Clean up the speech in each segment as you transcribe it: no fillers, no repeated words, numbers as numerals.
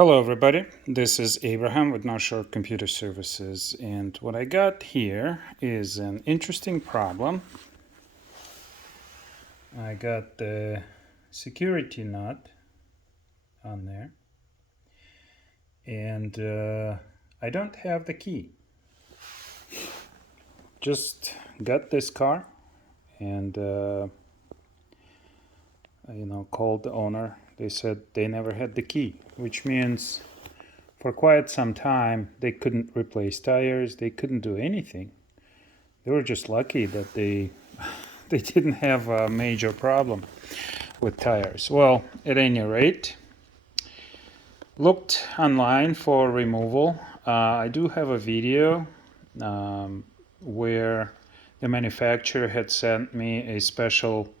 Hello everybody, this is Abraham with North Shore Computer Services, and what I got here is an interesting problem. I got the security nut on there, and I don't have the key. Just got this car and called the owner. They said they never had the key, which means for quite some time they couldn't replace tires, they couldn't do anything. They were just lucky that they didn't have a major problem with tires. Well, at any rate, looked online for removal. I do have a video where the manufacturer had sent me a special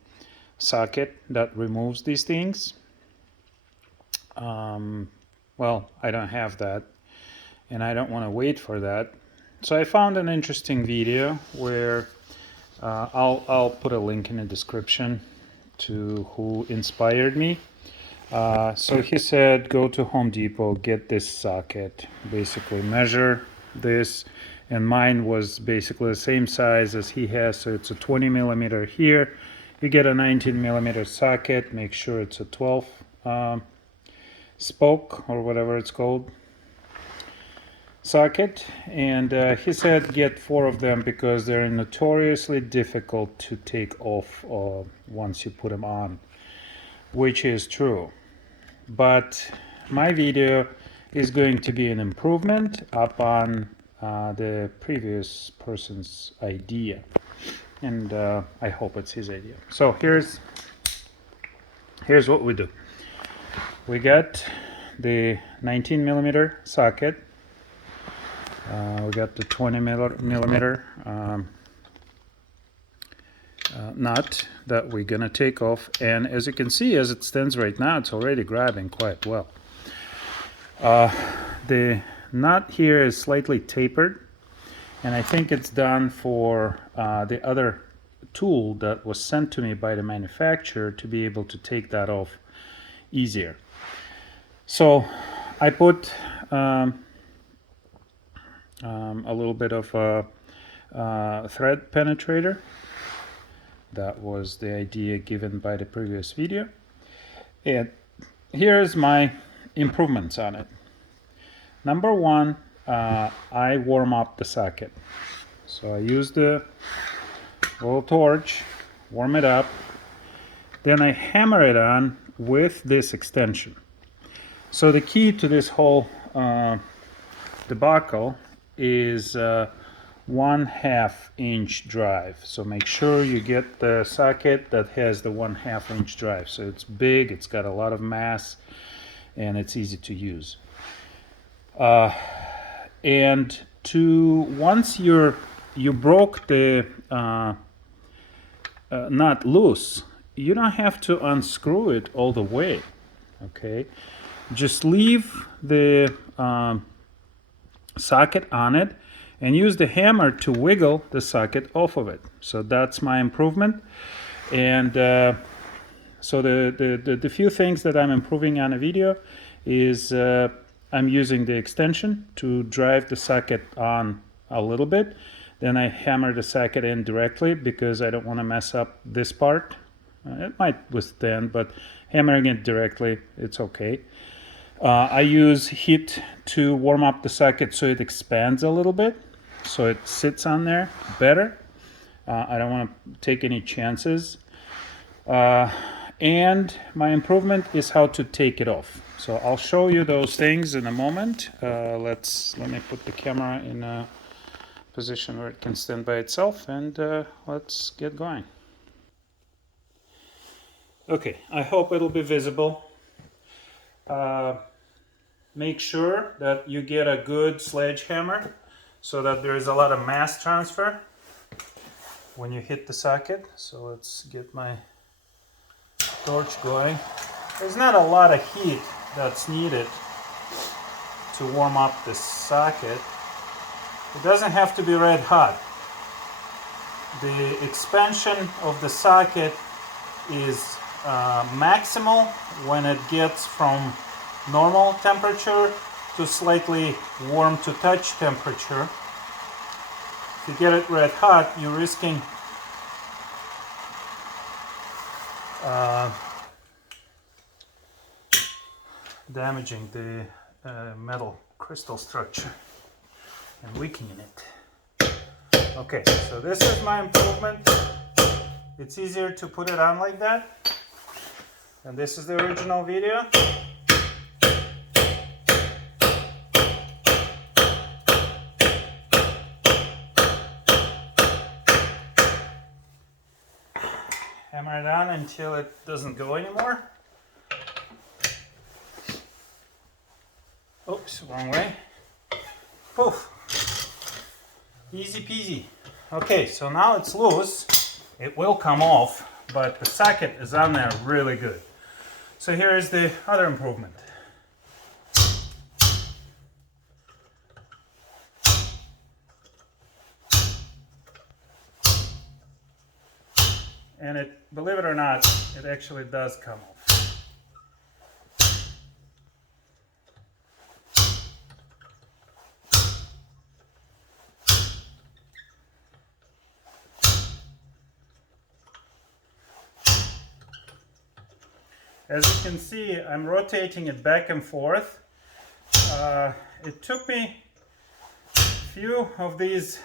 socket that removes these things. Well, I don't have that, and I don't want to wait for that. So I found an interesting video where I'll put a link in the description to who inspired me. So he said, go to Home Depot, get this socket, basically measure this, and mine was basically the same size as he has, so it's a 20 millimeter here. You get a 19 millimeter socket, make sure it's a 12 spoke or whatever it's called socket, and he said get 4 of them because they're notoriously difficult to take off once you put them on, which is true. But my video is going to be an improvement upon the previous person's idea, and I hope it's his idea. So here's what we do. We got the 19 millimeter socket. We got the 20 millimeter nut that we're gonna take off, and as you can see, as it stands right now, it's already grabbing quite well. The nut here is slightly tapered, and I think it's done for the other tool that was sent to me by the manufacturer to be able to take that off easier. So I put a little bit of thread penetrator. That was the idea given by the previous video, and here's my improvements on it. Number one, I warm up the socket. So I use the little torch, warm it up, then I hammer it on with this extension. So the key to this whole debacle is 1/2 inch drive. So make sure you get the socket that has the 1/2 inch drive. So it's big, it's got a lot of mass, and it's easy to use. And once you broke the nut loose, you don't have to unscrew it all the way. Okay, just leave the socket on it and use the hammer to wiggle the socket off of it. So that's my improvement. And so the few things that I'm improving on a video is I'm using the extension to drive the socket on a little bit. Then I hammer the socket in directly because I don't want to mess up this part. It might withstand, but hammering it directly, it's okay. I use heat to warm up the socket so it expands a little bit, so it sits on there better. I don't want to take any chances. And my improvement is how to take it off. So I'll show you those things in a moment. Let me put the camera in a position where it can stand by itself, and let's get going. Okay, I hope it'll be visible. Make sure that you get a good sledgehammer so that there is a lot of mass transfer when you hit the socket. So let's get my torch going. There's not a lot of heat that's needed to warm up the socket. It doesn't have to be red hot. The expansion of the socket is maximal when it gets from normal temperature to slightly warm to touch temperature. If you get it red hot, you're risking damaging the metal crystal structure and weakening it. Okay, so this is my improvement. It's easier to put it on like that. And this is the original video. Hammer it on until it doesn't go anymore. Oops, wrong way. Poof. Easy peasy. Okay, so now it's loose. It will come off, but the socket is on there really good. So here is the other improvement. And it, believe it or not, it actually does come off. As you can see, I'm rotating it back and forth. It took me a few of these.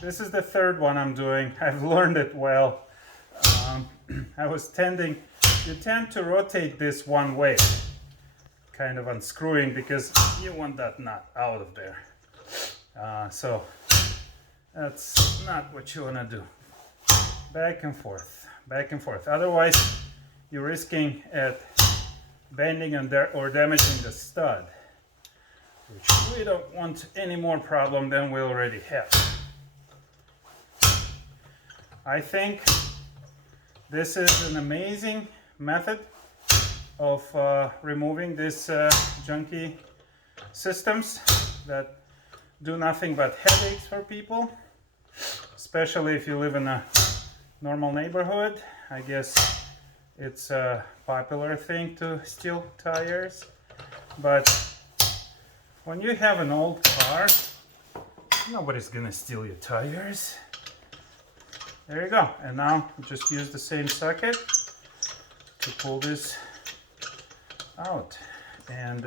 This is the third one I'm doing. I've learned it well. You tend to rotate this one way, kind of unscrewing, because you want that nut out of there. So that's not what you want to do. Back and forth, back and forth. Otherwise, you're risking at bending or damaging the stud, which we don't want any more problem than we already have. I think this is an amazing method of removing these junky systems that do nothing but headaches for people, especially if you live in a normal neighborhood. I guess it's a popular thing to steal tires, but when you have an old car, nobody's gonna steal your tires. There you go. And now just use the same socket to pull this out. And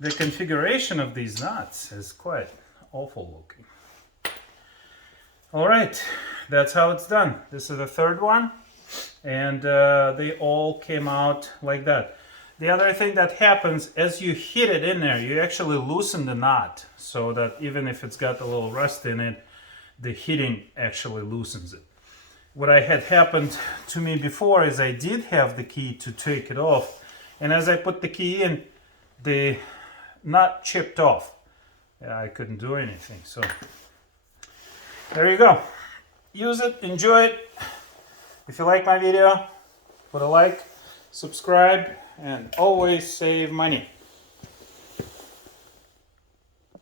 the configuration of these nuts is quite awful looking. All right, that's how it's done. This is the third one, and they all came out like that. The other thing that happens, as you hit it in there, you actually loosen the knot, so that even if it's got a little rust in it, the hitting actually loosens it. What I had happened to me before is I did have the key to take it off, and as I put the key in, the nut chipped off. Yeah, I couldn't do anything. So there you go. Use it, enjoy it. If you like my video, put a like, subscribe, and always save money.